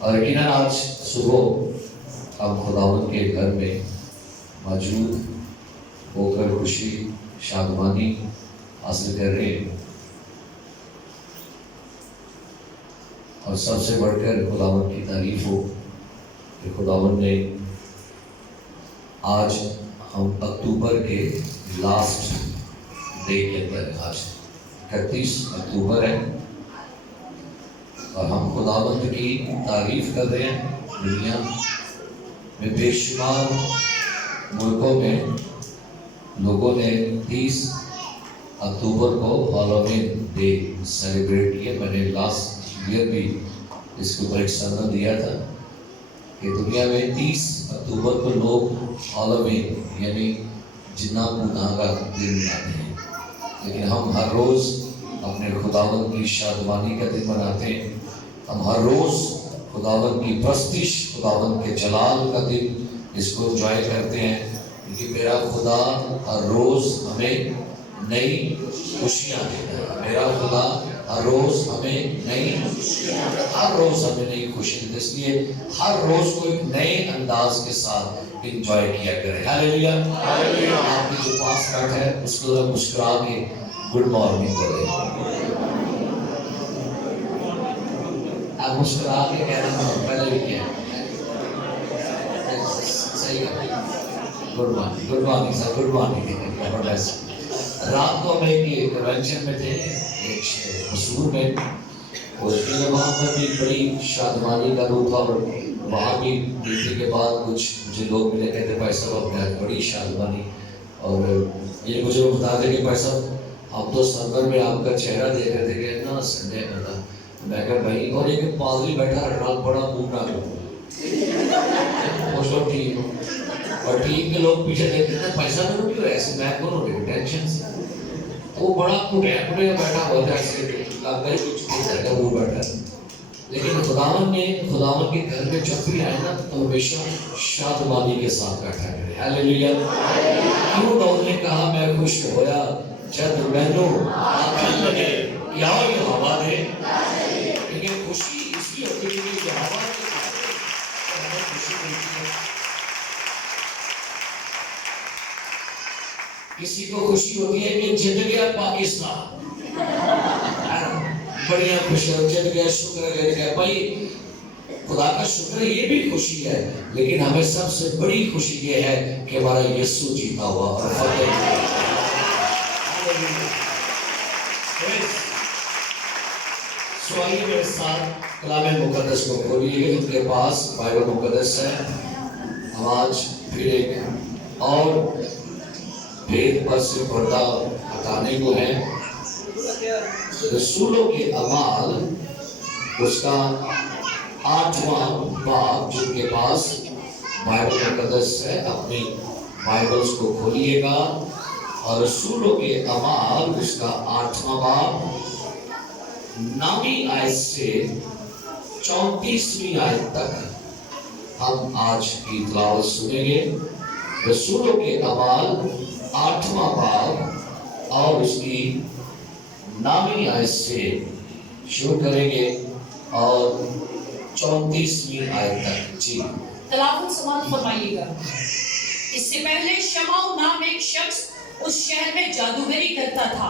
اور یقیناً آج صبح ہم خداوند کے گھر میں موجود ہو کر خوشی شادمانی حاصل کر رہے ہیں، اور سب سے بڑھ کر خداوند کی تعریف ہو کہ خداوند نے آج ہم اکتوبر کے لاسٹ ڈے کے اندر، آج 31 اکتوبر ہے، اور ہم خداوند کی تعریف کر رہے ہیں۔ دنیا میں بے شمار ملکوں میں لوگوں نے 30 اکتوبر کو ہالووین ڈے سیلیبریٹ کیا۔ میں نے لاسٹ ایئر بھی اس کے اوپر ایک سند دیا تھا کہ دنیا میں 30 اکتوبر کو لوگ ہالووین یعنی جنا پوتاں کا دن مناتے ہیں، لیکن ہم ہر روز اپنے خداوند کی شادمانی کا دن مناتے ہیں۔ ہم ہر روز خداوند کی پرستش، خداوند کے جلال کا دن اس کو انجوائے کرتے ہیں، کیونکہ میرا خدا ہر روز ہمیں نئی خوشیاں دیتا ہے۔ میرا خدا ہر روز ہمیں نئی خوشی دیتا ہے، اس لیے ہر روز کو ایک نئے انداز کے ساتھ انجوائے کیا کریں۔ ہاللیلویا۔ آپ کی جو پاس بیٹھا ہے اس کو ذرا مسکرا کے گڈ مارننگ کریں۔ آپ مسکرا کے کہنا پہلے بھی کیا صحیح ہے، good morning sir, good morning. رات کو ہم ایک کنونشن میں تھے، ایک مسور میں، اور وہاں پر بھی بڑی شادمانی کا روح تھا، اور وہاں بھی دیکھنے کے بعد کچھ مجھے لوگ ملے، کہتے بھائی صاحب اپنے آج بڑی شادمانی، اور یہ مجھے وہ بتا دے کہ بھائی صاحب ہم تو سنگر میں آپ کا چہرہ دیکھ رہے تھے کہ اتنا سنڈے میں تھا۔ میں کہا بھائی، اور ایک پادری بیٹھا رہا بڑا منہ نہ کرو، ٹھیک ہو، اور ٹیم کے لوگ پیچھے دیکھتے تھے پیسہ کرو کیوں ایسے، میں کروں رہے ٹینشن سے، وہ بڑا کٹیا بیٹھا ہوا تھا، ایسے لگتا ہے کچھ نہیں کرتا وہ بیٹھا۔ لیکن خداوند کے گھر میں جب بھی آئے نا تو ہمیشہ شادمانی کے ساتھ بیٹھا کرے۔ ہاللیلویا۔ کیوں داؤد نے کہا میں خوش ہویا جب مینوں آنکھیں لگے کیا یہ ہوا دے، لیکن خوشی اس کی ہوتی ہے کہ ہوا کے ہمیں خوشی ملتی ہے۔ کسی کو خوشی ہوتی ہے کہ جت گیا پاکستان، بڑھیا خوشی ہے، جت گیا، شکر ہے بھائی، خدا کا شکر ہے، یہ بھی خوشی ہے، لیکن ہمیں سب سے بڑی خوشی یہ ہے کہ ہمارا یسوع جیتا ہوا اور فتح۔ سو آئیے میرے ساتھ کلام مقدس کو کھولیے، جن کے پاس بائبل مقدس ہے۔ ہم آج پھر ایک اور بھید پر سے پردہ ہٹانے کو ہے۔ رسولوں کے اعمال اس کا 8واں باب، جن کے پاس بائبل مقدس ہے اپنی بائبلز کو کھولیے گا، اور رسولوں کے اعمال اس کا 8واں باب 9ویں آیت سے 34ویں آیت تک ہم آج کی تلاوت سنیں گے۔ رسولوں کے اعمال 8واں باب اور اس کی 9ویں آیت سے شروع کریں گے اور 34ویں آیت تک۔ جی تلاوت سماعت فرمائیے گا۔ اس سے پہلے شمعون نام ایک شخص اس شہر میں جادوگری کرتا تھا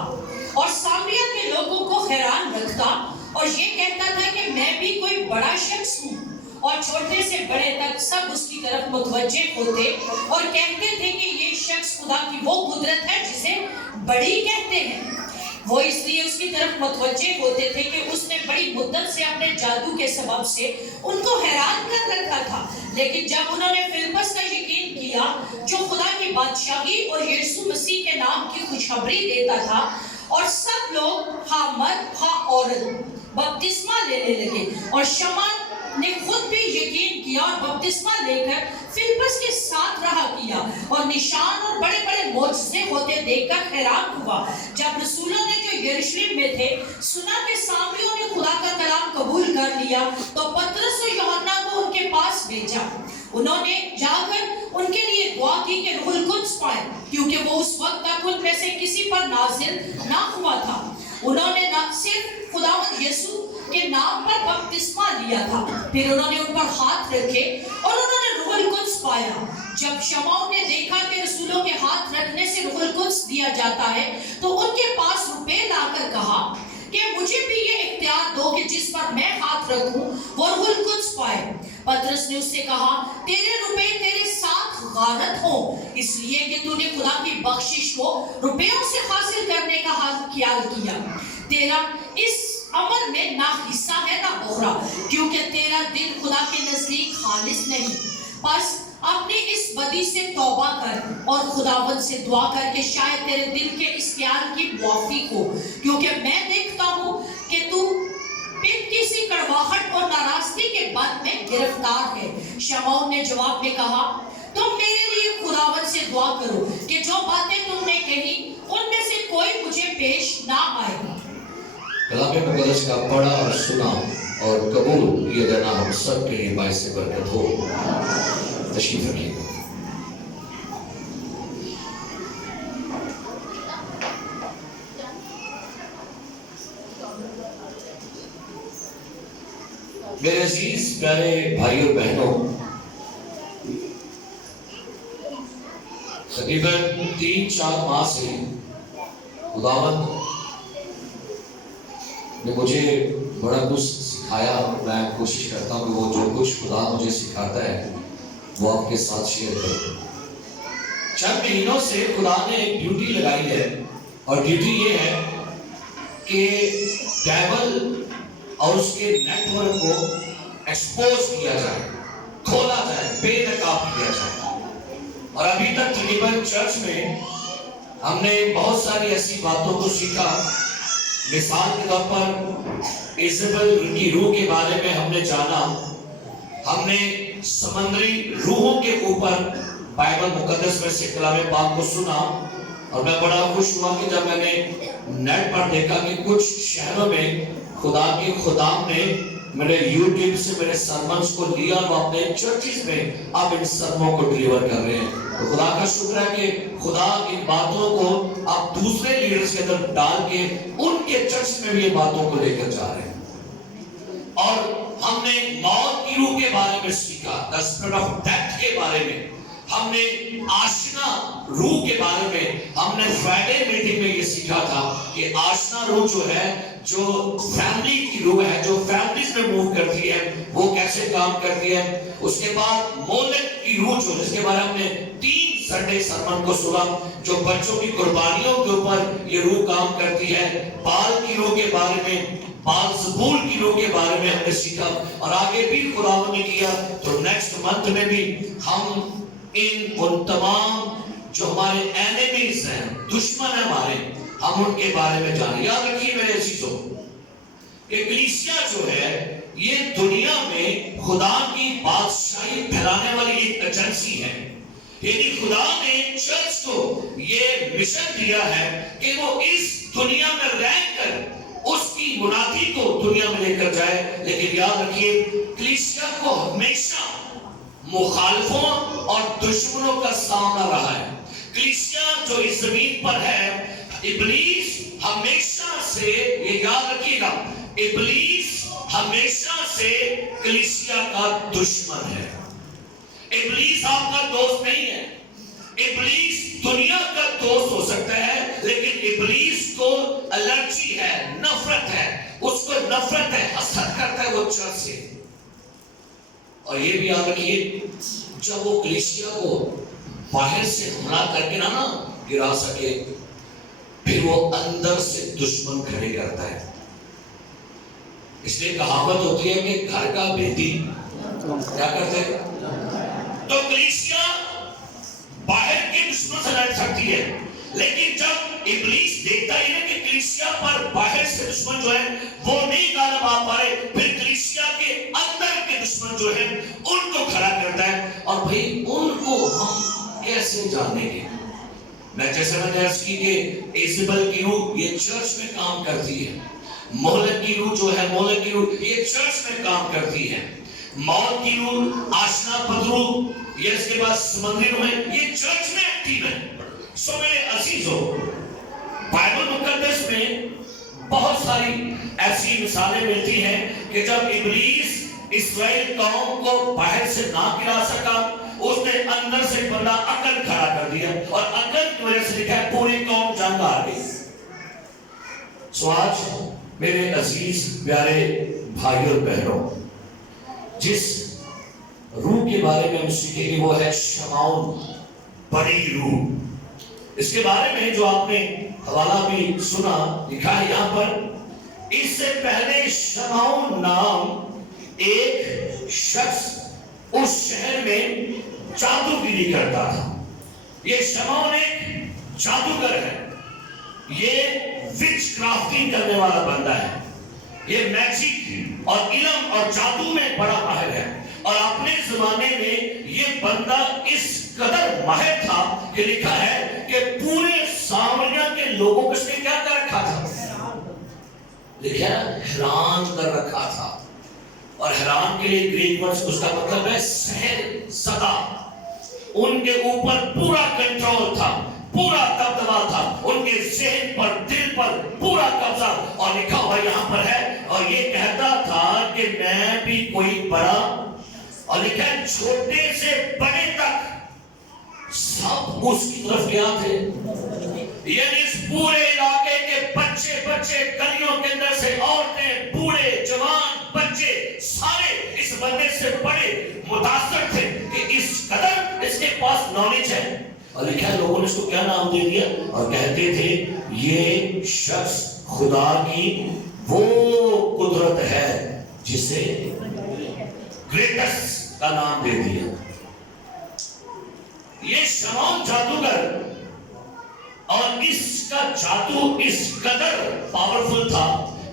اور سامریہ کے لوگوں کو حیران رکھتا اور یہ کہتا تھا کہ میں بھی کوئی بڑا شخص ہوں، اور چھوٹے سے بڑے تک سب اس کی طرف متوجہ ہوتے اور کہتے تھے کہ یہ شخص خدا کی وہ قدرت ہے جسے بڑی کہتے ہیں۔ وہ اس لیے اس کی طرف متوجہ ہوتے تھے کہ اس نے بڑی مدت سے اپنے جادو کے سبب سے ان کو حیران کر رکھا تھا، لیکن جب انہوں نے فلپس کا یقین کیا جو خدا کی بادشاہی اور یسوع مسیح کے نام کی خوشخبری دیتا تھا، اور سب لوگ ہاں مرد ہاں عورت بپتسمہ لینے لگے، اور شمعون نے خود بھی یقین کیا اور بپتسمہ لے کر فلپس کے ساتھ رہا کیا، اور نشان اور بڑے بڑے معجزے ہوتے دیکھ کر حیران ہوا۔ جب رسولوں نے جو یروشلم میں تھے سنا کہ سامریوں نے خدا کا کلام قبول کر لیا تو پترس اور یوحنا کو ان کے پاس بھیجا۔ انہوں نے جا کر ان کے لیے دعا کی کہ روح القدس پائے، کیونکہ وہ اس وقت تک ان میں سے کسی پر نازل نہ ہوا تھا۔ انہوں نے نہ صرف خداوند یسوع کے نام پر بپتسمہ لیا تھا، پھر انہوں نے ان پر ہاتھ رکھے اور انہوں نے روح القدس پایا۔ جب شمعون نے دیکھا کہ رسولوں کے ہاتھ رکھنے سے روح القدس دیا جاتا ہے تو ان کے پاس روپے لا کر کہا کہ مجھے بھی یہ اختیار دو کہ جس پر میں ہاتھ رکھوں وہ روح القدس پائے۔ پطرس نے اس سے کہا تیرے روپے تیرے ساتھ غارت ہوں، اس لیے کہ تو نے خدا کی بخشش کو روپیوں سے حاصل کرنے کا خیال کیا۔ تیرا اس عمل میں نہ حصہ ہے نہ بخرا، کیونکہ تیرا دل خدا کے نزدیک خالص نہیں۔ بس اپنی اس بدی سے توبہ کر اور خداوند سے دعا کر کہ شاید تیرے دل کے اس خیال کی موافق ہو، کیونکہ میں دیکھتا ہوں کہ تو کسی کڑواہٹ اور ناراضگی کے بد میں گرفتار ہے۔ شمعون نے جواب میں کہا تم میرے لیے خداوند سے دعا کرو کہ جو باتیں تم نے کہی ان میں سے کوئی مجھے پیش نہ آئے۔ کلام مقدس کا پڑھا اور سنا اور قبول کیا جانا ہم سب کے لیے باعث برکت ہو۔ تشریف رکھیے۔ میرے عزیز پیارے بھائی اور بہنوں، تقریباً 3-4 ماہ سے خداوند نے مجھے بڑا کچھ سکھایا۔ میں کوشش کرتا ہوں کہ وہ جو کچھ خدا مجھے سکھاتا ہے وہ آپ کے ساتھ شیئر کروں۔ چند مہینوں سے خدا نے ایک ڈیوٹی لگائی ہے، اور ڈیوٹی یہ ہے کہ ڈیول اور اس کے نیٹ ورک کو ایکسپوز کیا جائے، کھولا جائے، بے نقاب کیا جائے۔ اور ابھی تک تقریباً چرچ میں ہم نے بہت ساری ایسی باتوں کو سیکھا۔ مثال کے طور پر ایزابل کی روح کے بارے میں ہم نے جانا، ہم نے سمندری روحوں کے اوپر بائبل مقدس میں سے کلام پاک کو سنا، اور میں بڑا خوش ہوا کہ جب میں نے نیٹ پر دیکھا کہ کچھ شہروں میں خدا کے خدام نے میرے یوٹیوب سے میرے سرمنز کو لیا اور وہ اپنے چرچز میں اب ان سرموں کو ڈیلیور کر رہے ہیں۔ تو خدا کا شکر ہے کہ خدا ان باتوں کو اب دوسرے لیڈرز کے اندر ڈال کے ان کے چرچ میں بھی یہ باتوں کو لے کر جا رہے ہیں۔ اور ہم نے موت کی روح کے بارے میں سیکھا، the spirit of death کے بارے میں، ہم نے آشنا روح کے بارے میں، ہم نے فرائیڈے میٹنگ میں یہ سیکھا تھا کہ آشنا روح جو ہے، جو فیملی کی روح ہے، جو فیملیز میں موو کرتی ہے، وہ کیسے کام کرتی ہے۔ اس کے بعد مولک کی روح جو، جس کے بارے ہم نے 3 سنڈے سرمن کو سنا، جو بچوں کی قربانیوں کے اوپر یہ روح کام کرتی ہے۔ بال کی روح کے بارے میں، بال زبول کی روح کے بارے میں ہم نے سیکھا، اور آگے بھی خداوند نے کیا تو نیکسٹ منتھ میں بھی ہم ان تمام جو ہمارے اینیمیز ہیں، دشمن ہیں ہمارے، ہم ان کے بارے میں جانیں۔ یاد رکھیے میرے عزیزوں کہ کلیسیا جو ہے یہ دنیا میں خدا کی بادشاہی پھیلانے والی ایک ایجنسی ہے۔ یعنی خدا نے چرچ کو یہ مشن دیا ہے کہ وہ اس دنیا میں رہ کر اس کی منادی کو دنیا میں لے کر جائے۔ لیکن یاد رکھیے کلیسیا کو ہمیشہ مخالفوں اور دشمنوں کا سامنا رہا ہے۔ کلیسیا جو اس زمین پر ہے، ابلیس ہمیشہ سے، یہ یاد رکھیے گا، ابلیس ہمیشہ سے کلیسیا کا دشمن ہے۔ ابلیس آپ کا دوست نہیں ہے۔ ابلیس دنیا کا دوست ہو سکتا ہے، لیکن ابلیس کو الرجی ہے، نفرت ہے، اس کو نفرت ہے، حسد کرتا ہے وہ چرچ سے۔ اور یہ بھی یاد رکھیے جب وہ کلیسیا کو باہر سے حملہ کر کے نہ گرا سکے، پھر وہ اندر سے دشمن کھڑے کرتا ہے۔ اس لیے کہاوت ہوتی ہے کہ گھر کا بھیدی کیا کرتے ہیں؟ تو کلیسیا باہر کے دشمن سے لڑ سکتی ہے، لیکن جب ابلیس دیکھتا ہی ہے کہ کلیسیا پر باہر سے دشمن جو ہے وہ نہیں غالب آ پائے، پھر کلیسیا کے اندر کے دشمن جو ہے ان کو کھڑا کرتا ہے۔ اور بھئی ان کو ہم کیسے جانیں گے؟ میں جیسے میں نے عرض کی کہ ایزابل کی روح یہ چرچ میں کام کرتی ہے، مہلک کی روح جو ہے، مہلک کی روح یہ چرچ میں کام کرتی ہے۔ موت کی روح، آشنا پدرو، یہ اس کے بعد سمندری روح ہے، یہ چرچ میں ایکٹیو ہے۔ سو میرے عزیزوں، بائبل مقدس میں بہت ساری ایسی مثالیں ملتی ہیں کہ جب ابلیس اسرائیل قوم کو باہر سے نہ گرا سکا، اس نے اندر سے بندہ عقل کھڑا کر دیا، اور عقل کی وجہ سے لکھا ہے پوری قوم جنگ ہار گئی۔ سو آج میرے عزیز پیارے بھائیوں اور بہنوں، جس روح کے بارے میں ہم سیکھیں گے وہ ہے شمعون، بڑی روح۔ اس کے بارے میں جو آپ نے حوالہ بھی سنا، لکھا ہے یہاں پر، اس سے پہلے شمعون نام ایک شخص اس شہر میں جادوگری کرتا تھا۔ یہ شمعون ایک جادوگر ہے، یہ وچ کرافٹنگ کرنے والا بندہ ہے، یہ میجک اور علم اور جادو میں بڑا ماہر ہے، اور اپنے زمانے میں یہ بندہ اس قدر ماہر تھا کہ لکھا ہے کہ پورے سامریہ کے لوگوں کو اس نے کیا کر رکھا تھا؟ لکھا ہے حیران کر رکھا تھا۔ اور حیران کے لیے گریک ورڈ اس کا مطلب ہے سحر زدہ۔ ان کے اوپر پورا کنٹرول تھا، پورا دبدبا تھا، ان کے ذہن پر، دل پر پورا قبضہ، اور لکھا ہوا یہاں پر ہے، اور یہ کہتا تھا کہ میں بھی کوئی بڑا، اور لکھا ہے چھوٹے سے بڑے تک سب اس کی طرف کیا تھے، یعنی اس پورے علاقے کے بچے گلیوں کے اندر سے، عورتیں، بوڑھے، جوان، بچے، سارے اس بندے سے بڑے متاثر تھے کہ اس قدر اس کے پاس نالج ہے۔ اور لکھا ہے لوگوں نے اس کو کیا نام دے دیا، اور کہتے تھے یہ شخص خدا کی وہ قدرت ہے جسے گریٹس کا نام دے دیا۔ یہ شمعون جادوگر، اور اس کا جادو اس قدر پاورفل تھا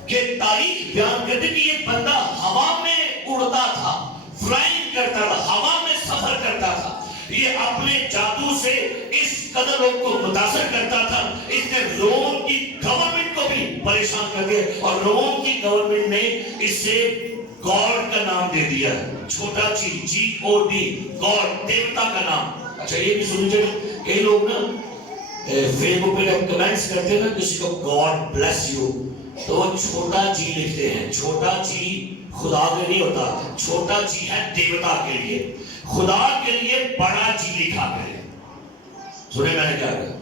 کہ تاریخ بیان کرتے کہ یہ بندہ ہوا میں اڑتا تھا، فلائنگ کرتا تھا، ہوا میں سفر کرتا تھا۔ یہ اپنے جادو سے اس قدر لوگوں کو متاثر کرتا تھا، اس نے روم کی گورنمنٹ کو بھی پریشان کر دیا، اور روم کی گورنمنٹ نے اس سے گاڈ کا نام دے دیا، چھوٹا چیز، GOD، گاڈ، دیوتا کا نام۔ اچھا یہ بھی سنیے، کئی لوگ نا فیس بک پہ جب کمنٹس کرتے ہیں نا کسی کو گاڈ بلیس یو، تو وہ چھوٹا جی لکھتے ہیں۔ چھوٹا جی خدا کے نہیں ہوتا، چھوٹا جی ہے دیوتا کے لیے، خدا کے لیے بڑا جی لکھا کرے۔ سنے میں نے کیا کہا؟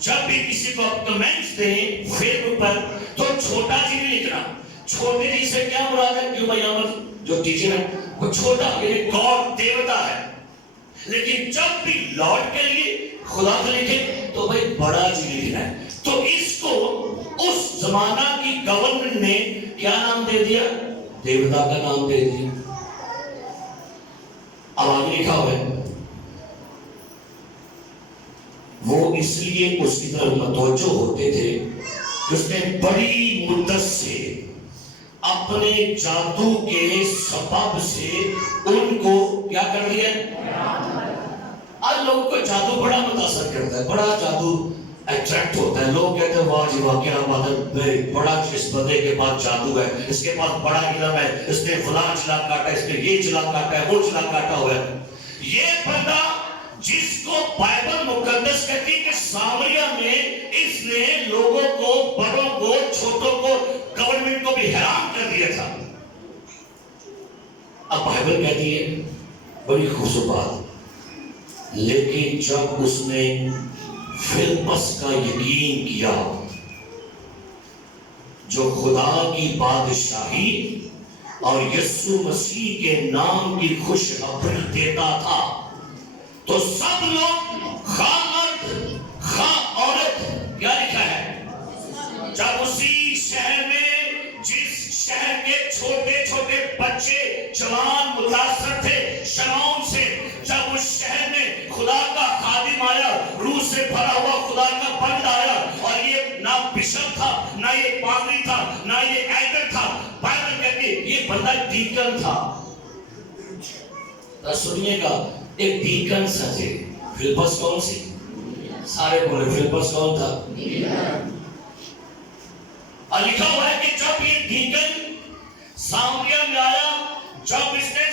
جب بھی کسی کو آپ کمنٹس دیں فیس بک پر تو چھوٹا جی نہیں لکھنا۔ چھوٹے جی سے کیا مراد ہے؟ کیوں بھائی احمد جو ٹیچر ہے وہ چھوٹا یعنی گاڈ دیوتا ہے، لیکن جب بھی لارڈ کے لیے خدا کو لکھے تو بھائی بڑا جی لکھنا ہے۔ تو اس کو اس زمانہ کی گورنمنٹ نے کیا نام دے دیا؟ دیوتا کا نام دے دیا۔ اب آگے لکھا ہوا ہے وہ اس لیے اس کی طرف متوجہ ہوتے تھے کہ اس نے بڑی مدت سے اپنے جادو کے سبب سے ان کو کیا کر دیا؟ آج لوگوں کو جادو بڑا متاثر کرتا ہے، بڑا جادو اٹریکٹ ہوتا ہے، لوگ کہتے ہیں واہ جی واہ کیا بات ہے، بڑا اس بندے کے پاس جادو ہے، اس کے پاس بڑا علم ہے، اس نے فلاں چلا کاٹا، اس نے یہ چلا کاٹا ہے، وہ چلا کاٹا ہوا ہے۔ یہ بندہ جس کو بائبل مقدس کہتی ہے کہ سامریہ میں اس نے لوگوں کو، بڑوں کو، چھوٹوں کو، گورنمنٹ کو بھی حیران کر دیا تھا۔ اب بائبل کہتی ہے بڑی خوبصورت بات، لیکن جب اس نے فلپس کا یقین کیا جو خدا کی بادشاہی اور یسوع مسیح کے نام کی خوشخبری دیتا تھا، تو سب لوگ خواہ مرد خواہ عورت، کیا لکھا ہے، جب اسی شہر میں جس شہر کے چھوٹے چھوٹے بچے جوان متاثر تھے شمعون سے، جب اس شہر میں خدا کا خادم آیا، روح سے بھرا ہوا خدا کا بند آیا، اور یہ نہ بشپ تھا، نہ یہ پادری تھا، نہ یہ ایڈر تھا، بائبل کہتی ہے یہ بندہ ڈیکن تھا۔ سنیے گا، ایک ڈیکن سچے، فلپس کون سی؟ سارے بولے فلپس کون تھا؟ اور لکھا ہوا ہے کہ جب یہ ڈیکن سامریہ میں آیا، جب اس نے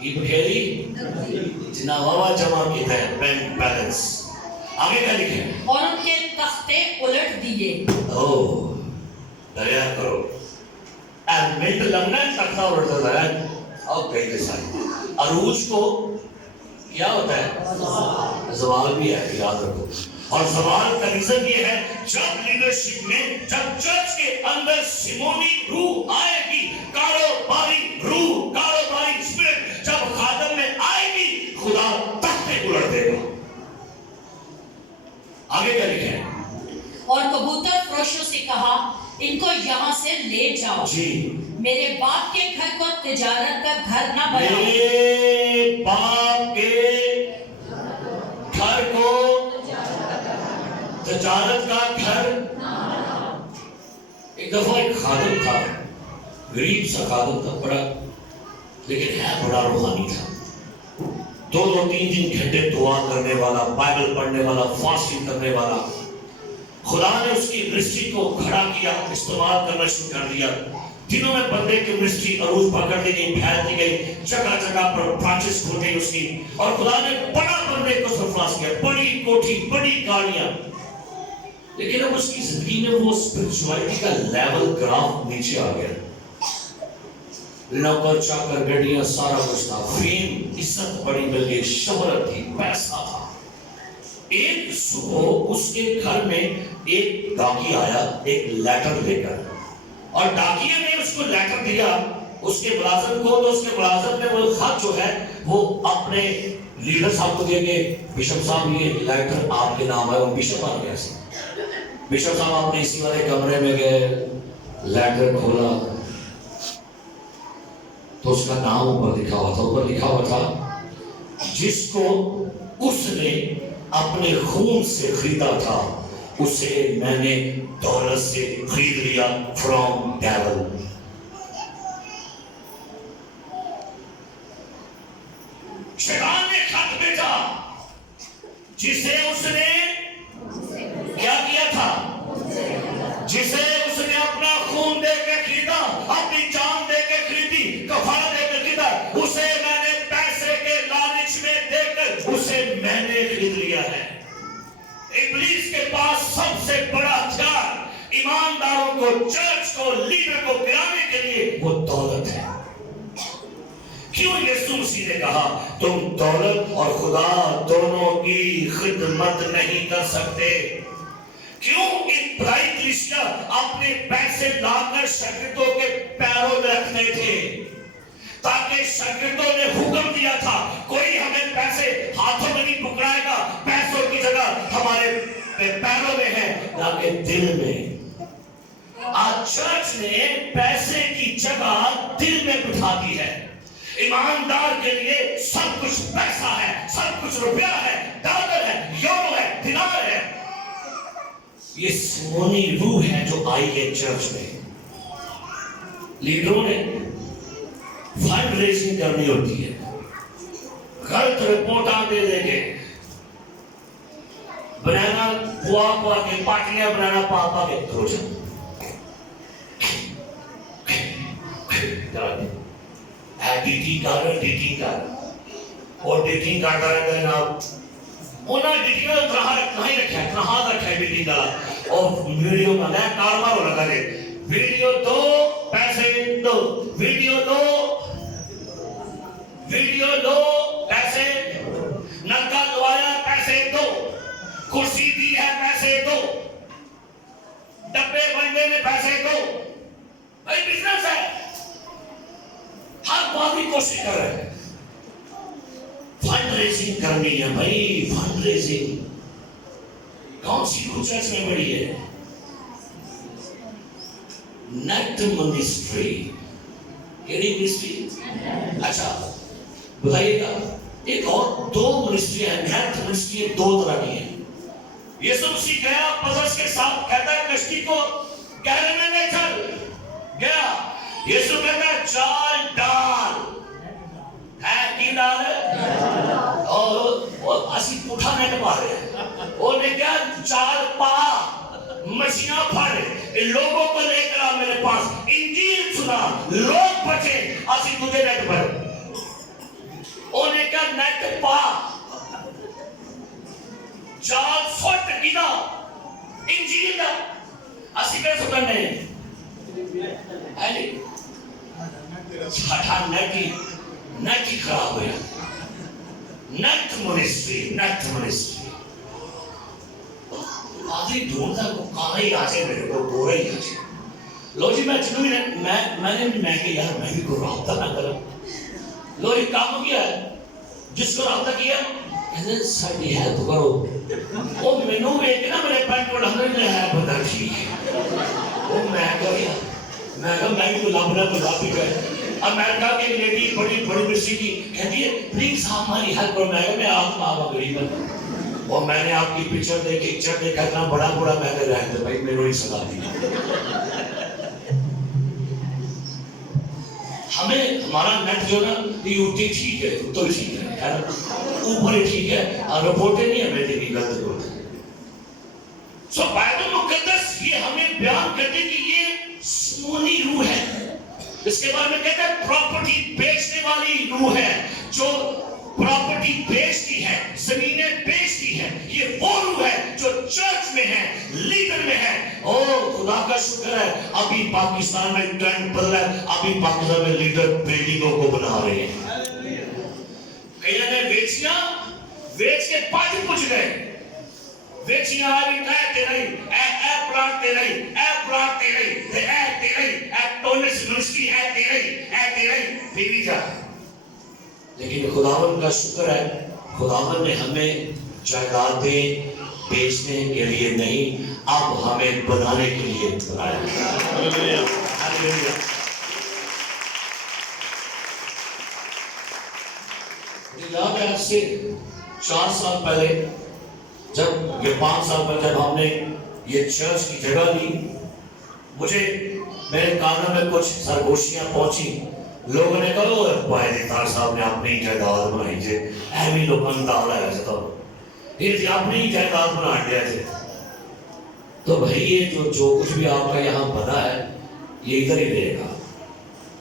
کی بکھیری جنا واوا جمع کیتا ہے بینک بیلنس. آگے کیا لکھے؟ اور ان کے تختے الٹ دیے. دریا کرو منٹ لگنا ہے تختہ الٹتا ہے. اور کئی ساری عروج کو کیا ہوتا ہے؟ زوال بھی ہے, یاد رکھو. اور زوال کا ریزن یہ ہے جب لیڈرشپ میں, جب چرچ کے اندر سیمونی روح آئے گی, کاروباری روح, کاروباری اسپرٹ جب خادم میں آئے گی, خدا تختے الٹ دے گا. آگے کیا لکھا ہے؟ اور کبوتر فروشوں سے کہا ان کو یہاں سے لے جاؤ. جی. میرے باپ کے گھر کو تجارت کا گھر نہ بناؤ. میرے باپ کے گھر کو تجارت کا گھر. ایک دفعہ ایک خادم تھا, غریب سا خادم تھا, بڑا لیکن ہے بڑا روحانی تھا. 2-3 گھنٹے دعا کرنے والا, بائبل پڑھنے والا, فاسٹنگ کرنے والا. خدا نے اس کی منسٹری کو کھڑا کیا, استعمال کرنا شروع کر دیا. دنوں میں بندے کی منسٹری عروج پکڑ دی گئی, پھیلتی گئی, جگہ جگہ پر برانچز کھل گئی اس کی. اور خدا نے بڑا بندے کو سرفراز کیا, بڑی کوٹھی, بڑی گاڑیاں. لیکن اب اس کی زندگی میں وہ اسپرچولیٹی کا لیول گراف نیچے آ گیا. نوکر چاکر, گڈیاں, سارا کچھ تھا, فیم, عزت بڑی مل گئی, شہرت تھی, پیسہ تھا. ایک صبح اس کے گھر میں ایک ڈاکی آیا, ایک لیٹر لے کر, اور ڈاکیے نے اس کو لیٹر دیا اس کے ملازم کو. تو اس کے ملازم نے وہ خط جو ہے وہ اپنے لیڈر صاحب کو دیا کہ بشپ صاحب یہ لیٹر آپ کے نام ہے. وہ بشپ آ گیا. بشپ صاحب اپنے اسی والے کمرے میں گئے, لیٹر کھولا تو اس کا نام اوپر لکھا ہوا تھا. اوپر لکھا ہوا تھا جس کو اس نے اپنے خون سے خریدا تھا, اسے میں نے دولت سے خرید لیا, فرام ڈیول. شیطان نے خط بھیجا جسے اس نے کیا کیا تھا, جسے اس نے اپنا خون دے کے خریدا, اپنی جان دے کے خریدی, کفارہ دے کے خریدا. اسے میں نے پیسے کے لالچ میں دے کر اسے میں نے خرید لیا ہے. ابلیس کے پاس سب سے بڑا ہتھیار ایمانداروں کو, چرچ کو, لیڈر کو گرانے کے لیے وہ دولت ہے. کیوں یسوع مسیح نے کہا تم دولت اور خدا دونوں کی خدمت نہیں کر سکتے؟ کیوں ابتدائی کلیسیا اپنے پیسے لا کر شاگردوں کے پیروں میں رکھتے تھے, تاکہ شاگردوں نے حکم دیا تھا کوئی ہمیں پیسے ہاتھوں میں نہیں پکڑائے گا, پیسوں کی جگہ ہمارے پیروں میں ہے, تاکہ دل میں. آج چرچ نے پیسے کی جگہ دل میں بٹھا دی ہے. ایماندار کے لیے سب کچھ پیسہ ہے, سب کچھ روپیہ ہے, ڈالر ہے, یورو ہے, دینار ہے. یہ سیمونی روح ہے جو آئی ہے چرچ میں. لیڈروں نے فنڈ ریزنگ کرنی ہوتی ہے, غلط رپورٹاں دے دے کے, بنانا پوا کے, پاٹلیاں بنانا پا کے کھوجا ڈیٹنگ کر اور ڈیٹنگ کرتا رہتا ہے جناب. انہوں نے ڈیٹنگ کا کہاں رکھا ہے ڈیٹنگ کا, اور ویڈیو کا نیا کاروبار ہو لگا دے, ویڈیو دو پیسے دو, ویڈیو دو پیسے, نلکا لوایا پیسے دو, کرسی دی ہے پیسے دو, ڈبے بننے میں پیسے دو. بھائی بزنس ہے, ہر بات کوشش کر رہے ہیں. فنڈ ریزنگ کرنی ہے بھائی, فنڈ ریزنگ کون سی چرچ میں بڑی ہے؟ Net ministry. کیڑی منسٹری؟ اچھا بتائیے گا. ایک اور 2 منسٹریاں ہیں. نیٹ منسٹری 2 طرح کی ہیں. یسوع مسیح گیا پترس کے ساتھ, کہتا ہے کشتی کو گہرے میں لے چل. گیا یسوع کہتا ہے چال ڈال ہے کی ڈال ہے, اور اسی پوٹھا نیٹ پا رہے ہیں. وہ نے کیا چال پا, مچھیاں پھڑ, لوگوں کو لے کر آ میرے پاس, انجیل سنا, لوگ بچے, اسی تجھے نیٹ پر. پا چال سوٹ گینا انجیل دا اسی کر سکن نہیں ایلی ساٹھا نیٹی خراب ہویا نیٹ منسٹری آدھی ڈھونڈتا کو کہاں ہی آجے میرے کو بورا ہی آجے لو جی میں چنوی میں کہ یار میں بھی کوئی رابطہ نہ کروں لو یہ کام کیا ہے جس کو رابطہ کیا کہتے ساڑھی ہیلپ کرو وہ میں نو ایک نا میرے پینٹ کو ڈھنگر نے ہے بندر ٹھیک ہے وہ میں کہا میں بھی تو لابنا تو لابی گئے اب میں کہا کہ ایک لیڈی بڑی مرسی کی کہتی ہے پلیز ہماری ہیلپ کرو میں آپ آبا غریب ہوں اور میں نے آپ کی پکچر دیکھا اتنا بڑا میں کہہ رہا ہے بھائی میرے ہی صدا دی ہمیں ہمارا نیٹ جو نا یہ اوٹی ٹھیک ہے تو ٹھیک ہے اوپر ہی ٹھیک ہے اور رپورٹیں نہیں ہمیں دینی غلط رپورٹ سو بائبل مقدس یہ ہمیں بیان کرتے کہ یہ سمونی روح ہے اس کے بارے میں کہتے ہیں پراپرٹی بیچنے والی روح ہے جو پراپرٹی بیچتی ہے زمینیں بیچتی ہے یہ وہ روح ہے جو چرچ میں ہے لیڈر میں ہے اور خدا کا شکر ہے ابھی پاکستان میں ٹرینڈ بدلا ہے ابھی پاکستان میں لیڈر بلڈنگوں کو بنا رہے ہیں کئی نے بیچ کے پاٹی پوچھ گئے ویچیاں آئی تیرے اے پلاٹ تیرے اے ٹونس یونیورسٹی تیرے بیوی جا لیکن خداوند کا شکر ہے خداوند نے ہمیں جائیدادیں بیچنے کے لیے نہیں اب ہمیں بنانے کے لیے بنایا یاد ہے آج سے 4 سال پہلے جب یہ 5 سال پہلے جب ہم نے یہ چرچ کی جگہ لی مجھے میرے کانوں میں کچھ سرگوشیاں پہنچی لوگوں نے کہا پائے دیتار صاحب نے اپنی جائیداد بنائی جے اہمی لوگوں نے دعویٰ ہے جاتا یہ اپنی جائیداد بنا دیا جے تو بھئی یہ جو کچھ بھی آپ کا یہاں بنا ہے یہ ادھر ہی رہے گا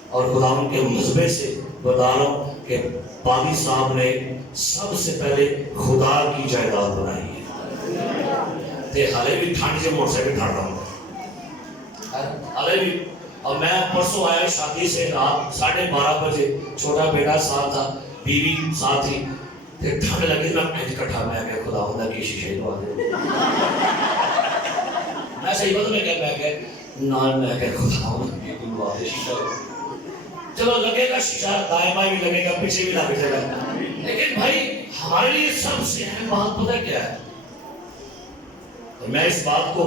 اور خداوند کے مذہبے سے بتا رہا ہوں کہ پادی صاحب نے سب سے پہلے خدا کی جائیداد بنائی ہے تے حالے بھی ٹھنڈ سے موٹر سائیکل ٹھاڑ رہا ہوں حالے بھی اور میں پرسوں آیا شادی سے رات 12:30 بجے چھوٹا بیٹا ساتھ تھا بیوی ساتھ تھی تے ٹھنڈ لگی میں پینٹ کٹھا میں کہ خداوند کی شیشے لوا دے میں صحیح بات میں کہ خداوند کی لوا دے شیشہ چلو لگے گا شیشہ دائیں بائیں بھی لگے گا پیچھے بھی لگ جائے گا لیکن بھائی ہمارے لیے سب سے اہم بات پتہ کیا ہے میں اس بات کو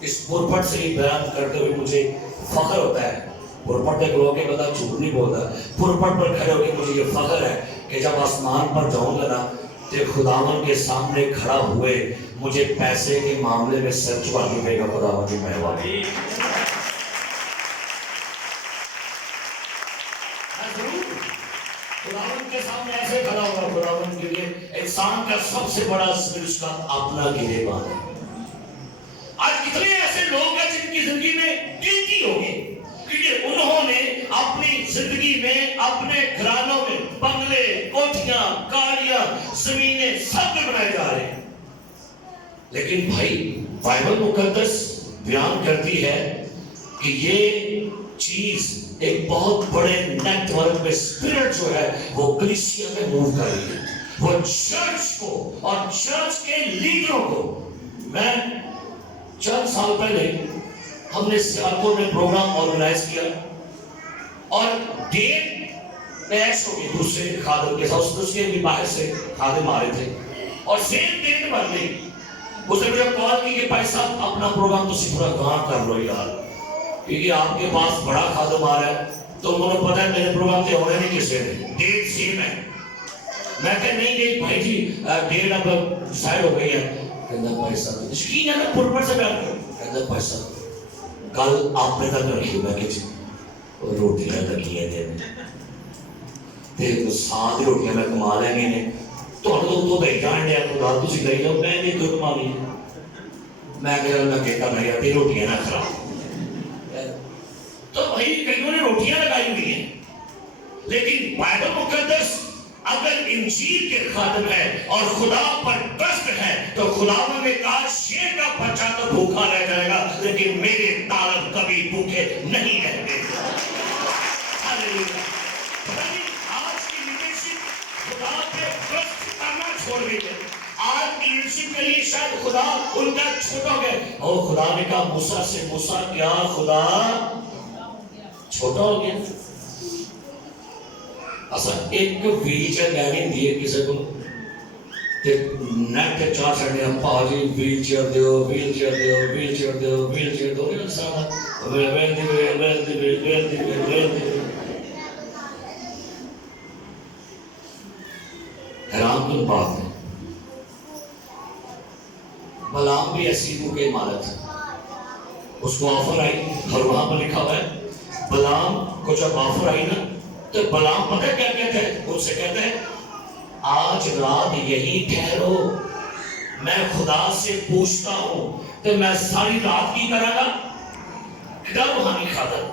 اس پرپٹ سے ہی بیان کرتے ہوئے مجھے فخر ہوتا ہے پرپٹ ایک لوگ کے بندہ جھوٹ نہیں بولتا پرپٹ پر کھڑے ہو کے مجھے یہ فخر ہے کہ جب آسمان پر جاؤں گا نا تو خداوند کے سامنے کھڑا ہوئے مجھے پیسے کے معاملے میں سر چکا دے گا خداوند کی مہربانی خداوند کے سامنے ایسے کھڑا ہوگا خداوند کے لیے انسان کا سب سے بڑا اس کا اپنا گریبان ہے آج کتنے ایسے لوگ ہیں جن کی زندگی میں گلٹی ہوگی کیونکہ انہوں نے اپنی زندگی میں اپنے گھرانوں میں بنگلے کوٹھیاں گاڑیاں زمینیں سب میں بنائے جا رہے ہیں لیکن بھائی بائبل مقدس بیان کرتی ہے کہ یہ چیز ایک بہت بڑے نیٹ ورک میں اسپرٹ جو ہے وہ کلیسیا میں موو کر رہی ہے وہ چرچ کو اور چرچ کے لیڈروں کو میں چند سال پہلے ہم نے سیالکوٹ میں پروگرام آرگنائز کیا اور ڈیٹ پیش ہو گئی دوسرے خادم کے ساتھ اس کے بھی باہر سے خادم آ رہے تھے اور سیم ڈیٹ بن گئی اس نے مجھے کال کی کہ بھائی صاحب اپنا پروگرام تو پورا کہاں کر لو یار کیونکہ آپ کے پاس بڑا خادم آ رہا ہے تو انہوں نے پتا ہے میرے پروگرام سے ہونے نہیں کسے نے ڈیٹ سیم ہے میں کہ نہیں بھائی جی ڈیٹ اب ڈیسائیڈ ہو گئی ہے کہنا بھائی صاحب یقین ہے میں پرپٹ سے بیان کروں کہنا بھائی صاحب کل آپ پہ تک رکھی میں کہ روٹیاں لگی ہیں تے سات روٹیاں میں کما لیں گے تو دے جان دیا خدا تسی لے جاؤ میں نہیں تو کما لی میں کہتا بھائی ابھی روٹیاں نہ خراب تو بھائی کئیوں نے روٹیاں لگائی ہوئی ہیں لیکن بائبل مقدس اگر انجیل کے خادم ہے اور خدا پر ٹرسٹ ہے تو خداوند نے کہا شیر کا بچہ تو بھوکا رہ جائے گا لیکن میرے طالب کبھی بھوکے نہیں رہتے. ہاللیلویا. آج کی لیڈرشپ خدا پہ ٹرسٹ کرنا چھوڑ دیتے. آج کی لیڈرشپ کے لیے شاید خدا ان کا چھوٹا ہو گیا. اور خدا نے کہا موسیٰ سے موسیٰ کیا خدا چھوٹا ہو گیا. اصلا ایک ویل چیئر لینی دیئے کسی کو نیٹ کے چار سڑنے پا جی ویل چیئر دیو ویل چیئر دیو ویل چیئر دیو ویل چیئر دیو ویل چیئر دیو. حیران کن بات ہے. بلعام بھی اسیروں کے مالک تھا. اس کو آفر آئی اور وہاں پر لکھا ہوا ہے بلعام کو جب آفر آئی نا تو بلعام پتہ کیا کہتے ہیں ان سے کہتے ہیں آج رات یہی ٹھہرو میں خدا سے پوچھتا ہوں کہ میں ساری رات کی کرا گا. کدھر روحانی خادم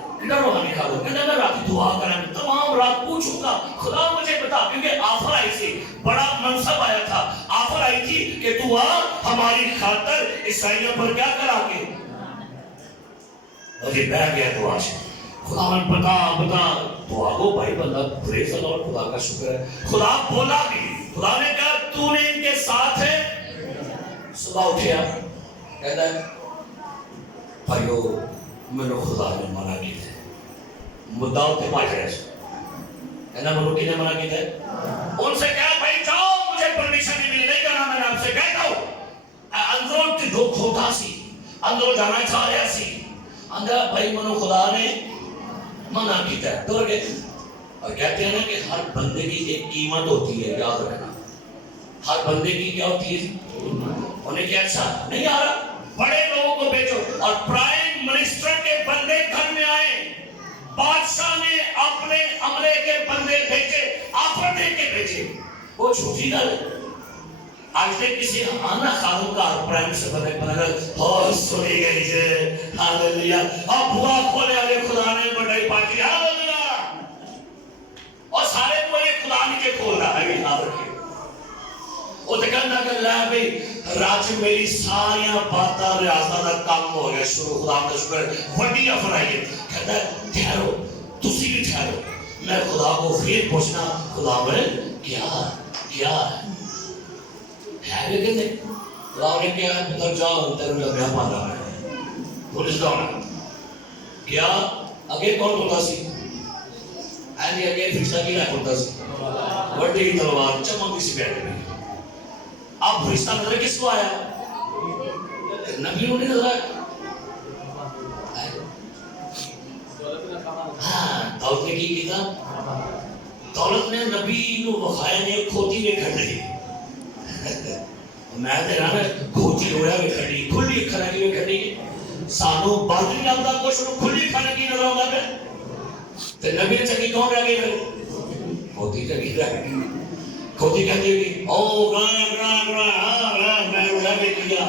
کہتے میں رات دعا کریں تمام رات پوچھوں گا خدا مجھے بتا کیونکہ آفر آئی تھی بڑا منصب آیا تھا. آفر آئی تھی کہ تو آ ہماری خاطر عیسائیوں پر کیا کرا کے مجھے بیٹھ گیا دعا سے خدا من بتا دعا کو بھائی بندہ پریز اللہ خدا کا شکر ہے. خدا بولا بھی خدا نے کہا تو نے ان کے ساتھ ہے. صبح اٹھیا کہتا ہے بھائیو میں نے خدا نے منع کی تھے مدعا تے پاس ہے اینا منو کی نے منع کی تھے. ان سے کہا بھائی جاؤ مجھے پرمیشن نہیں ملی نہیں کرنا میں نے آپ سے کہتا ہوں اندروں کی دو کھوتا سی اندروں جانا چاہ رہا سی اندر بھائی منو خدا نے منع کیتا ہے. تو اور کہتے ہیں نا کہ ہر بندے کی ایک قیمت ہوتی ہے یاد رکھنا. ہر بندے کی کیا ہوتی ہے انہیں کیا اچھا نہیں آ رہا بڑے لوگوں کو بھیجو. اور پرائم منسٹر کے بندے گھر میں آئے بادشاہ نے اپنے عملے کے بندے بھیجے آفر دے کے بھیجے. وہ چھوٹی گل ہے. آج تک کسی آنا خانوں کا پرائم منسٹر بنا کر بہت سنی گئی ہے ہاللیلویا. اب بوا کھولے والے خدا نے بڑائی پارٹی ہاللیلویا اور سارے کو یہ خدا نہیں کے کھول رہا ہے یاد رکھیں. وہ کہنا کہ اللہ بھائی راج میری ساریاں باتاں ریاستہ کا کام ہو گیا شروع خدا کا شکر بڑی آفر آئی ہے. کہتا ہے ٹھہرو تسی بھی ٹھہرو میں خدا کو پھر پوچھنا خدا میں کیا ہے کہ نہیں. خدا نے کیا ہے پتر جاؤ تیرے لگیا پانا ہے پولیس ڈاؤن کیا اگے کون ہوتا سی اینی اگے فرشتہ کی لائف ہوتا سی بڑی تلوار چمکتی سی بیٹھ گئی. اب فرشتہ نظر کس کو آیا نبی نے نظر آیا. ہاں دولت نے کی کیتا دولت نے نبی نو وخایا نے کھوتی نے کھڑ رہی میں دے رہا ہے کھوتی ہویا میں کھڑی کھلی کھڑا کی میں کھڑی سانو بادری آمدہ کچھ نو کھلی کھڑا کی نظر آمدہ ہے تو نبی چکی کون رہ گئی پھر کھوتی چکی رہ گئی. کھوتی کہتی ہوگی او میں روڑا بھی کیا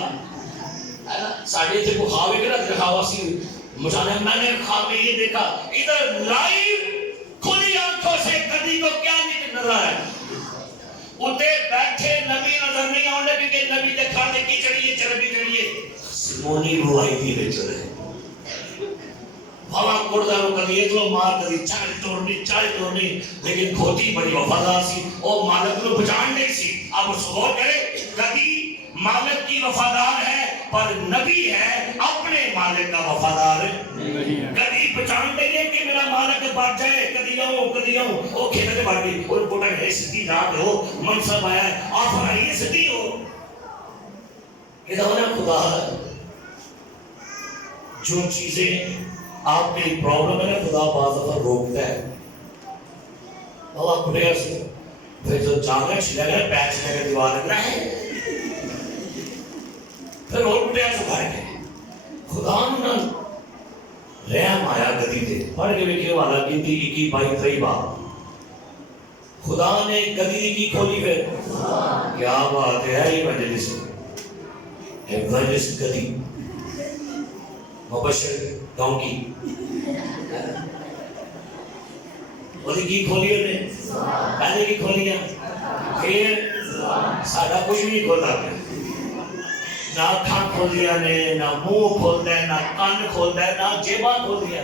ساڑھے تھے کو خواہ بھی کرا دکھاوا سی مجھانے میں نے خواب میں یہ دیکھا ادھر لائیو کھلی آنکھوں سے گدی کو کیا نظر رہا ہے. ادھے بیٹھے نبی نظر نہیں آنے کیونکہ نبی دیکھا دے کی چڑھیے چربی چڑھیے سمونی روائی دی لے چلے بھالا کوڑداروں کا لیے تو مار کری چائے توڑنی لیکن کھوتی بڑی وفادار سی اور مالک کو بچان نہیں سی. اب اس غور کرے گدی مالک کی وفادار ہے پر نبی ہے اپنے مالک کا وفادار ہے. گدی بچان نہیں ہے کہ میرا مالک بڑھ جائے کدی آؤں وہ کھیلتے بڑھ گئی اور بوٹا ہے سدھی رات ہو منصب آیا ہے آفر آئی ہے سدھی ہو ادھانا خدا جو چیزیں آپ کے پرابلم ہے نا خدا بعض دفعہ روکتا ہے. اللہ کھڑے سے پھر جو جانا چھلے گئے پیچ لے گئے دیوار لگ رہا ہے پھر اور کھڑے سے بھائی گئے خدا نے رحم آیا گدی دے پڑھ کے بھی والا گنتی 21-22 بار خدا نے گدی کی کھولی پھر کیا بات ہے یہ مجلس ایونجلسٹ گدی مبشر ڈونکی ਉਹਦੀ ਕੀ ਖੋਲੀ ਉਹਨੇ? ਕਹਿੰਦੇ ਕੀ ਖੋਲੀਆਂ? ਫਿਰ ਸਾਡਾ ਕੁਝ ਵੀ ਨਹੀਂ ਖੋਲਦਾ ਪਿਆ। ਨਾ ਅੱਖਾਂ ਖੋਲੀਆਂ ਨੇ, ਨਾ ਮੂੰਹ ਖੋਲਦਾ ਹੈ, ਨਾ ਕੰਨ ਖੋਲਦਾ ਹੈ, ਨਾ ਜੇਬਾਂ ਖੋਲੀਆਂ,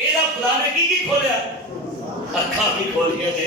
ਇਹਦਾ ਖੁਦਾ ਨੇ ਕੀ ਖੋਲਿਆ? ਅੱਖਾਂ ਵੀ ਖੋਲੀਆਂ ਨੇ।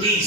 30,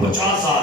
50,000।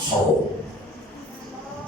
100।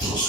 200।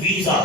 20,000।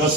10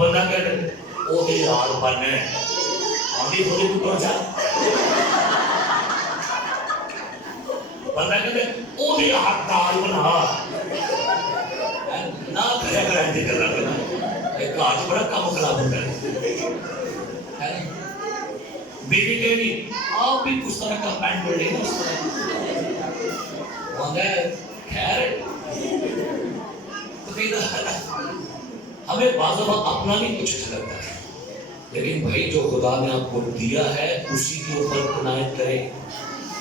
بندہ کہتے وہ بھی یار بننے آدھی تھوڑی کو کون جا بندہ کہتے وہ بھی حقدار بنا نہ کھڑا کر رہے کر رہا ایک آج بڑا کم خراب ہوتا ہے بیوی کہہ رہی آپ بھی اس طرح کا پینٹ پڑھ لیں اس طرح خیر ہمیں بعض دفعہ اپنا بھی کچھ اچھا لگتا ہے لیکن بھائی جو خدا نے آپ کو دیا ہے اسی کے اوپر عنایت کرے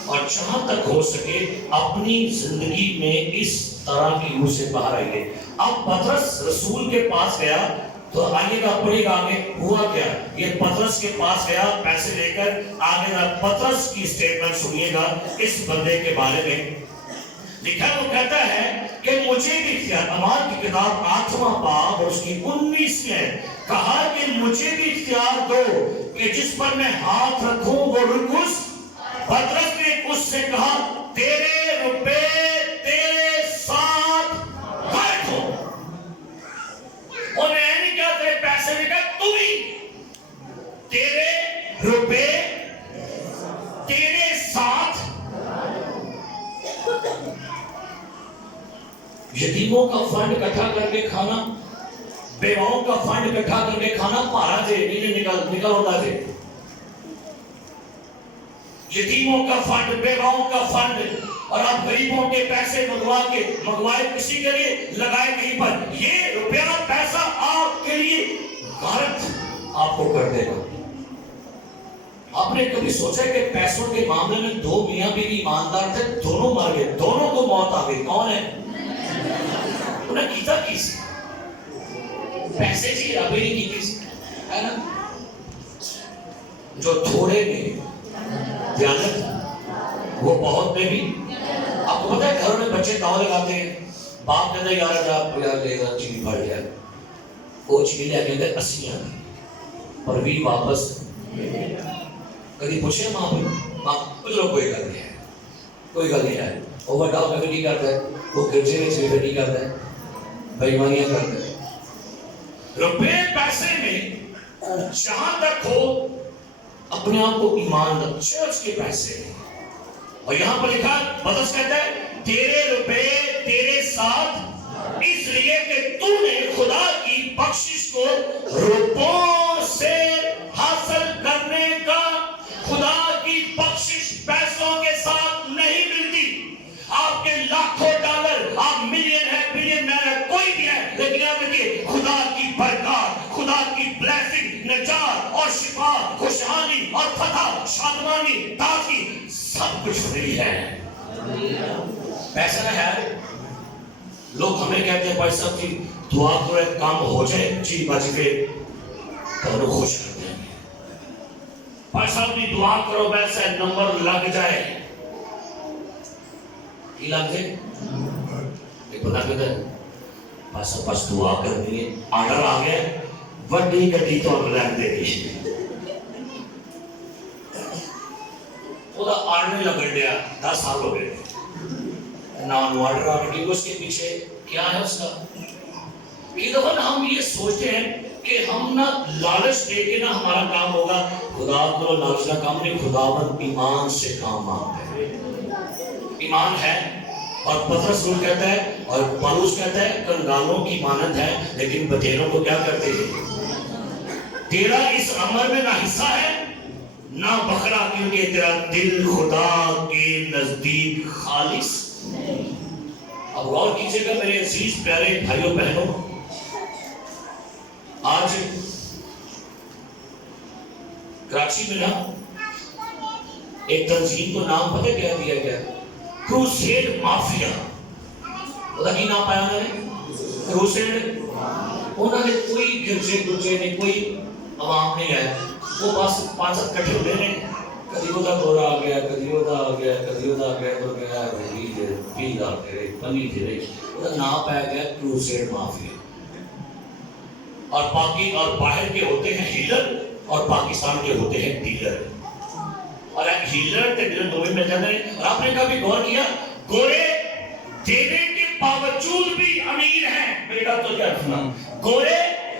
اور جہاں تک ہو سکے اپنی زندگی میں اس طرح کی روح سے باہر آئیے. اب پطرس رسول کے پاس گیا تو آئیے گا پڑھے گا آگے ہوا کیا. یہ پطرس کے پاس گیا پیسے لے کر آگے گا. پطرس کی سٹیٹمنٹ سنیے گا اس بندے کے بارے میں. لکھا وہ کہتا ہے کہ مجھے بھی اختیار اعمال کی کتاب 8واں باب اور اس کی 19 میں کہا کہ مجھے بھی اختیار دو کہ جس پر میں ہاتھ رکھوں وہ رکوس. پطرس نے اس سے کہا تیرے روپے تیرے ساتھ غائب ہو. اور میں نہیں کہا تیرے پیسے نے کہا تو بھی تیرے روپے تیرے ساتھ. یتیموں کا فنڈ اکٹھا کر کے کھانا, بیواؤں کا فنڈ اکٹھا کر کے کھانا پارا دے نیچے نکل ہوتا دے. یتیموں کا فنڈ, بیواؤں کا فنڈ, اور آپ غریبوں کے پیسے منگوائے کسی کے لیے لگائے کہیں پر. یہ روپیہ پیسہ آپ کے لیے غارت آپ کو کر دے گا. آپ نے کبھی سوچا کہ پیسوں کے معاملے میں دو میاں بیوی ایماندار تھے, دونوں مر گئے, دونوں کو موت آ گئی. کون ہے انہیں کیتا کس پیسے جی ابھی نہیں کی کس ہے نا. جو تھوڑے میں دیانت وہ بہت میں بھی. آپ کو پتا ہے گھروں میں بچے داؤ لگاتے ہیں, باپ کہتا ہے یار یار لے گا چینی پڑ جائے, وہ چینی لے کے 80 آنے پر بھی واپس. کبھی پوچھے ماں کچھ لوگ کوئی گل نہیں ہے, کوئی گل نہیں ہے. اوور ڈاؤن میں بھی کرتا ہے, وہ گرجے میں بھی نہیں کرتا ہے, بےایمانیاں کرتا ہے. روپے پیسے میں جہاں تک ہو اپنے آپ کو ایمان دو. چرچ کے پیسے اور یہاں پر لکھا پطرس کہتا ہے تیرے روپے تیرے ساتھ اس لیے کہ تو نے خدا کی بخشش کو روپوں سے حاصل کرنے کا. خدا کی بخشش پیسوں کے ساتھ نہیں ملتی. آپ کے لاکھوں ڈالر, آپ ملین ہے بلین مین ہے کوئی بھی ہے, لیکن آپ دیکھیے خدا کی برکات, خدا کی بلیسنگ, نجات اور شفا, خوشحالی اور فتح, شادمانی, تازگی سب کچھ فری ہے. پیسہ نہ ہے. لوگ ہمیں کہتے ہیں بھائی صاحب جی دعا کرو کام ہو جائے, جی بچ گئے تو خوش کرتے ہیں. بھائی صاحب جی دعا کرو ویسے نمبر لگ جائے, لگ جائے ایک بندہ کہتا ہے بس بس دعا کرنی ہے, آرڈر آ گیا وڈی گڈی تو رہن دے گی. وہ آرڈر نہیں لگن دیا 10 سال ہو گئے نان آرڈر آ گئی. اس کے پیچھے کیا ہے اس کا. ایک دفعہ ہم یہ سوچتے ہیں کہ ہم نہ لالچ دے کے نہ ہمارا کام ہوگا. خدا کو لالچ کا کام نہیں, خداوند ایمان سے کام مانگتا ہے. ایمان ہے. اور پطرس رسول کہتا ہے اور پالوس کہتا ہے کنگالوں کی مانند ہے لیکن بتیروں کو کیا کرتے ہیں. تیرا اس عمل میں نہ حصہ ہے نہ بکرا, کیونکہ تیرا دل خدا کے نزدیک خالص. اب غور کیجئے گا میرے عزیز پیارے بھائیوں بہنوں, آج کراچی میں نا ایک تنظیم کو نام پتہ کیا دیا گیا, کروسیڈ مافیا. پتہ کی نام پایا انہوں نے, کروسیڈ. انہوں نے کوئی گرجے نے کوئی عوام نہیں ہے, وہ بس 5-7 کٹھے ہوئے ہیں, کدی وہ دورہ آ گیا, کدی وہ آ گیا, کدی وہ آ گیا, تو گیا پیل آ گئے پنی تھے. وہ نام پایا گیا کروسیڈ مافیا. اور باقی اور باہر کے ہوتے ہیں ہیلر اور پاکستان کے ہوتے ہیں ڈیلر. اور ہیلر تے ڈیلر دونوں مل جاتے ہیں. اور آپ نے کبھی غور کیا گورے دینے کے باوجود بھی امیر ہیں. میرے کا تو کیا سنا, گورے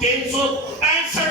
365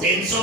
300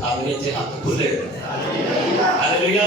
ਤਾਂਗੇ ਤੇ ਹੱਥ ਖੁੱਲੇ ਹਾਲੇਲੂਇਆ।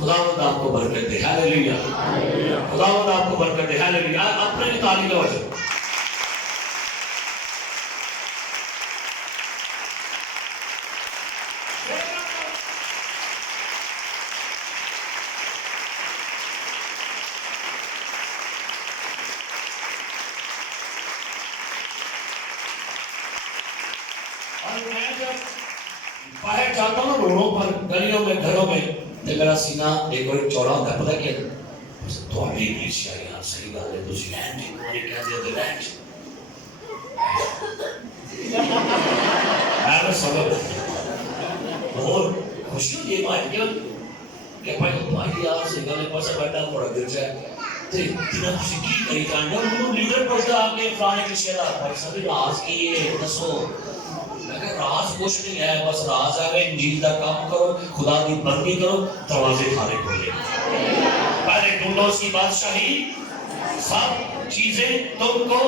خداوند آپ کو برکت دے. ہاللیلویا. خداوند آپ کو برکت دے. ہاللیلویا. اپنے لیے تعلیم لو. میں جب باہر جاتا ہوں روڈوں پر, گلیوں میں, گھروں میں, تو میرا سینہ ایک اور چوڑا ہوتا ہے. پتہ کیا تو ابھی کلیسیا یار صحیح بات ہے, تجھے لینڈ جی تمہاری کیا دے لینڈ میں سبب بہت خوشی ہوتی ہے بھائی کہ بھائی یار سے گلے پر سے بیٹھا بڑا گر جائے تو اتنا خوشی کی کری جان جب انہوں لیڈر پڑھتا آگے فلانے کلیسیا دا بھائی سبھی راز کی ہے دسو. راز کچھ نہیں ہے, بس راز ہے انجیل کا کام کرو, خدا کی بندگی کرو, دروازے کھارے کھولے. پہلے ڈھونڈو اس کی بادشاہی, سب چیزیں تم کو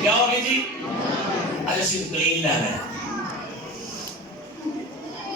کیا ہوگی جی؟ اچھا صرف کلین لینا ہے.